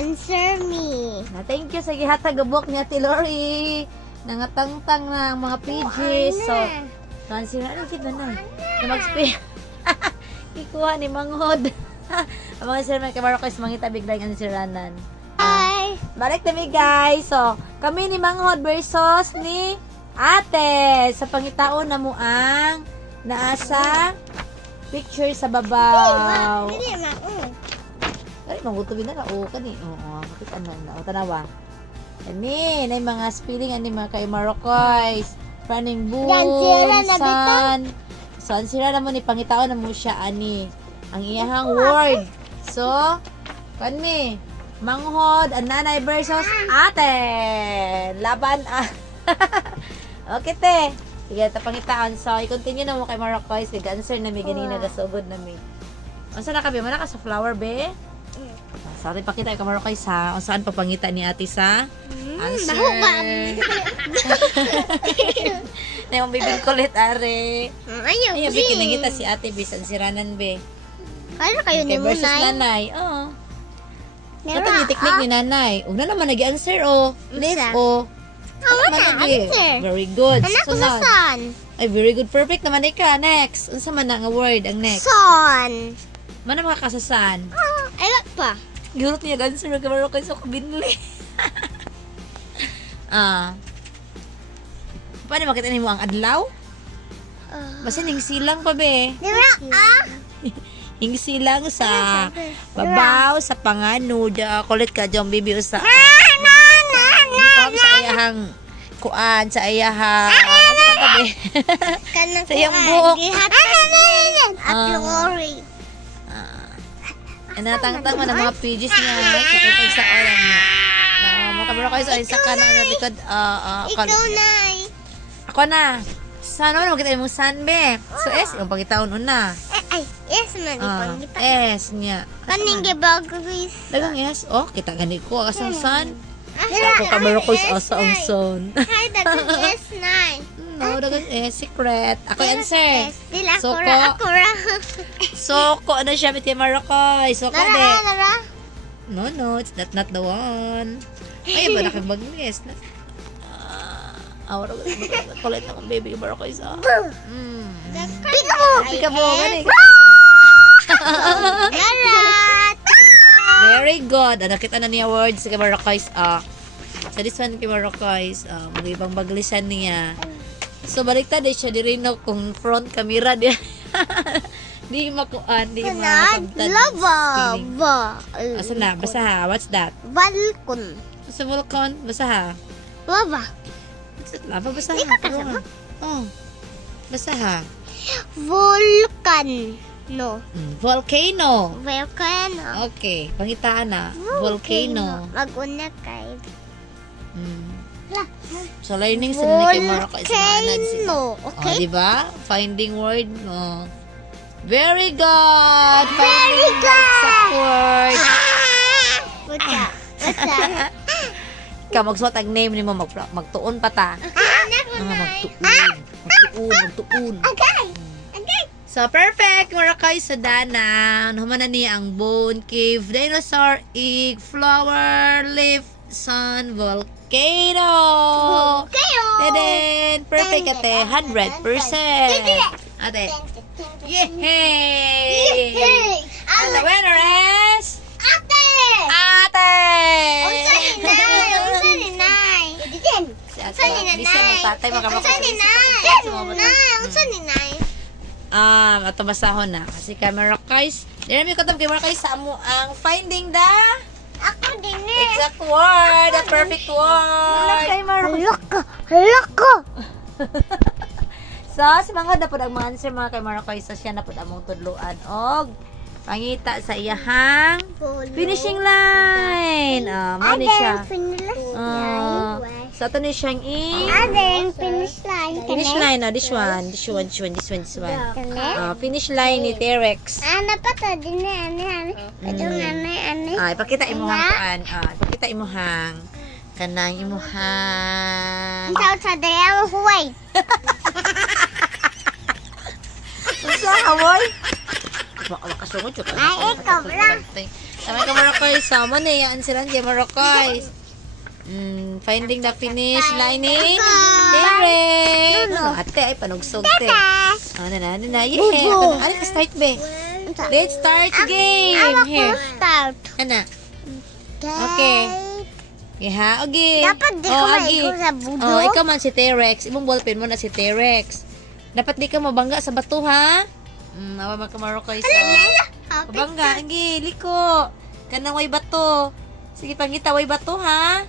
Answer me. Thank you sa gihatag gabok niya ti Lori. Nangatangtang na ang mga pages. So, answer na kita na. Na mag-spin. Ikuha ni Manghod. Ang mga sir may kamaro kayo mangita biglang answeranan. Hi. Balik na guys. So, kami ni Manghod versus ni Ate. Sa pangitaon na mo ang naasa picture sa babaw. Hindi na. Ay, mangutubin na ka. Oo, kani. Oo, makita na. O, tanawa. Ani, na yung mga spelling, ani mga kay Marokoys. Running bull, sun. So, ang sira naman ni pangitaon na mo siya, ani. Ang iyahang word. So, kani, Manghod, ang nanay versus ate. Laban, Okay, te. Sige, ito pangitaon. So, i-continue na mo kay Marokoys. Nag-answer na may ganina, gasugod na may. Asa na ka, be? Mana ka sa flower, be? Sa atin pakita kay Marokoys, ha? O saan papangita ni ate sa answer? Na yung bibig kulit, are. Ayaw, Ay, be, kinangita si ate, be. Sansiranan, be. Kaya kayo ni Okay, versus Munay. nanay. Oo. Meron Ito yung technique ni nanay. Una naman nag-answer, oh. Liz, Isa. oh. Awa Ano na, man, be? answer. Very good. Anak ko Sunod. sa son. Ay, very good. Perfect naman ka. Next. Ano sa man nga word ang next? Son. Mana makakasasan? Ay, wag pa. Gurot niya answer kay Marokoys sa kabinli. Paano makita mo ang adlaw? Basta silang pa, be. Di ba? Hingsilang sa babaw, sa pangano, kulit ka dyan, baby, sa sa ayahang kuan, sa ayahang ano ka, be? Sa iyang buhok. At Lori. Natangtang mo ng mga pages niya. Kapag sa oran niya. Makabara kayo sa kanang na likod. Ikaw, Nay. Ako na. Saan naman makita yung sun, be? So, S, yung pagkitaon una. Ay, yes man. Ipangita. S niya. Kaning gibagawis. Dagang S. Oh, kita gani ko. Kasang sun. Dira, Ako kabara ko sa ang sun. Hi, dagang yes, Nay. No, dagang S. Secret. Ako answer. Dila, Soko. akura. Soko na siya. Biti Marokoy. Soko, de. Nara. No, it's not the one. Ay, ba nakibagnis? Awara ko. Kulit naman, baby. Marokoy sa. Pika mo, gani. Narat. Very good. Nakita na niya words kay Marokoy. Sa this one kay Marokoy, mag-ibang baglisan niya. So, baliktad din siya. Di rin no, kung front camera niya. Di makuan, di makapagtad. Lava. Asa na? Basa ha? What's that? Balkon. Sa vulkan? Basa ha? Lava. What's that? Lava? Basa Di ha? ka kasama? Oh. Basa ha? Vulkan. No. Volcano. Volcano. Okay. Pangitaan na. Volcano. Mag-una kay. So, learning sa nila kay Marokoy. Volcano. Okay? Diba? Finding word. Very good. Very Finding good. exact word. What's that? Ikaw, magsuot ang name ni mo. Magtuon pa ta. Magtuon. Okay. So, perfect. Marokoy sa Dana. Naman na niya ang bone, cave, dinosaur, egg, flower, leaf, sun, volcano. And then, perfect ate. 100%. Ate. Yay! And the winner is... Ate! Ate! Unsa ni Nay? Unsa ni Nay? Unsa ni Nay? Bisa mo tatay, Unsa ni Nay? Unsa ni Nay? Ato basahon na. Kasi kay Marokoy, dinami ko kay Marokoy sa amo ang finding the Ako din exact word, the perfect word. Loko! So, si mga na po ang mga answer mga kay Marokoy sa siya na po among tudluan og pangita sa iyahang finishing line. Mani siya. So, ito na siyang Finish line. finish line. This one. Finish line ni T-Rex. Ana pa to din ani. Ito ani. Ipakita imuhang kuan. Ipakita imuhang kanang imuhang. Ikaw sa daya wait. Unsa hawoy? Makasungod yun. Ay, ikaw lang. Tama ka Marokoy. Sama na yan sila kay Marokoy. Finding the finish line ni Derek. Ate ay panugsog te. Ano na. Yeah. Ano ka start be? Let's start the game. Here. Start. Ana. Okay. Yeah, okay. Dapat di ko maigo sa budok. Oh, ikaw man si T-Rex. Imong ballpen mo na si T-Rex. Dapat di ka mabangga sa bato, ha? Awa man ka Marokoy. Mabangga. Agi, liko. Kanang way bato. Sige, pangita way bato, ha?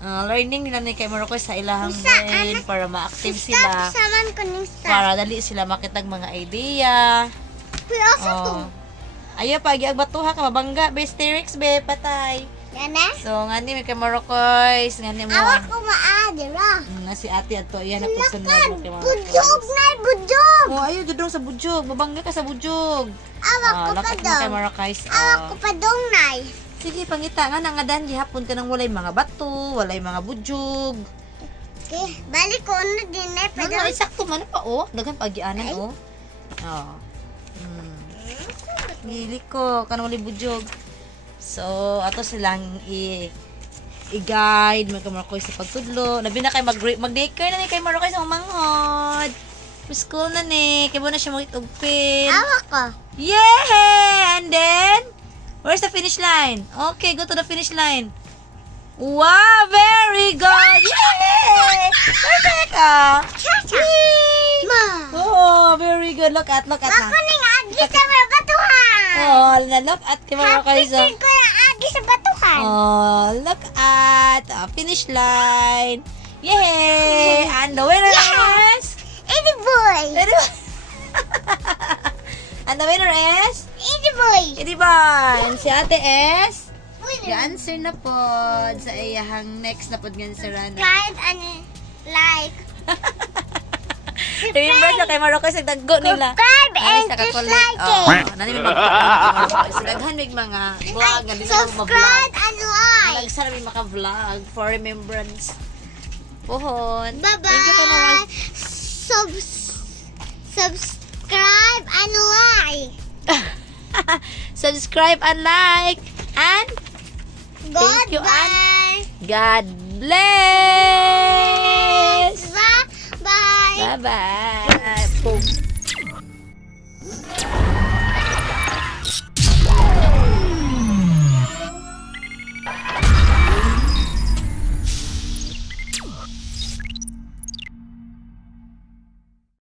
Learning nila ni kay Marokoy sa ilahang brain para ma-active sila. Saman ko ning start. Para dali sila makitag mga idea. Pero asa to? Ayaw, pag-iag bato, ha? Kamabangga. Best T-Rex, be. Patay. Yan eh? So, nga ni may kay Marokoy. Nga ni mo. Awak ko maadira. Nga si ate ato. Iyan na pusunod mo kay Marokoy. Bujog na bujog. Oh, ayaw, dudong sa bujog. Babangga ka sa bujog. Awak ko pa Lakot mo kay dong. Marokoy. Awak ko pa dong nay. Sige, pangita nga nga dan gihapon ka nang walay mga bato, walay mga bujog. Okay, balik ko na din eh. Ano, sakto man pa oh. Dagan pagianan oh. Oh. Gili ko kanang walay bujog. So, ato silang i-guide mga Marokoy sa pagtudlo. Labi na kay mag-daycare na ni kay Marokoy sa manghod. School na ni, kay mo na siya mag-itugpin. Awak ko. Yay! And then, where's the finish line? Okay, go to the finish line. Wow, very good! Yay! Perfect! Cha-cha. Ma. Oh, very good. Look at Ako ning agi sa mga batuhan. Oh, look at kay Marokoy sa... Happy ko na agi sa batuhan. Oh, look at finish line. Yay! And the winner is... Eddie boy. And the winner is... Eddie boy. Edi ba? And si ate is... Ga-answer na po sa iyahang next na po gansaran. Subscribe and like. Remember sa kay Marokoy sa daggo nila. Subscribe and sa kakulit. dislike Oh, it. nani mag sa daghan mig mga vlog, Ay, ganito subscribe and like. Nagsara mi maka-vlog for remembrance. Pohon. Bye-bye. Thank you kay Marokoy. Subscribe and like. Subscribe and like and thank you Goodbye. God bless. Bye. Bye-bye. Boom.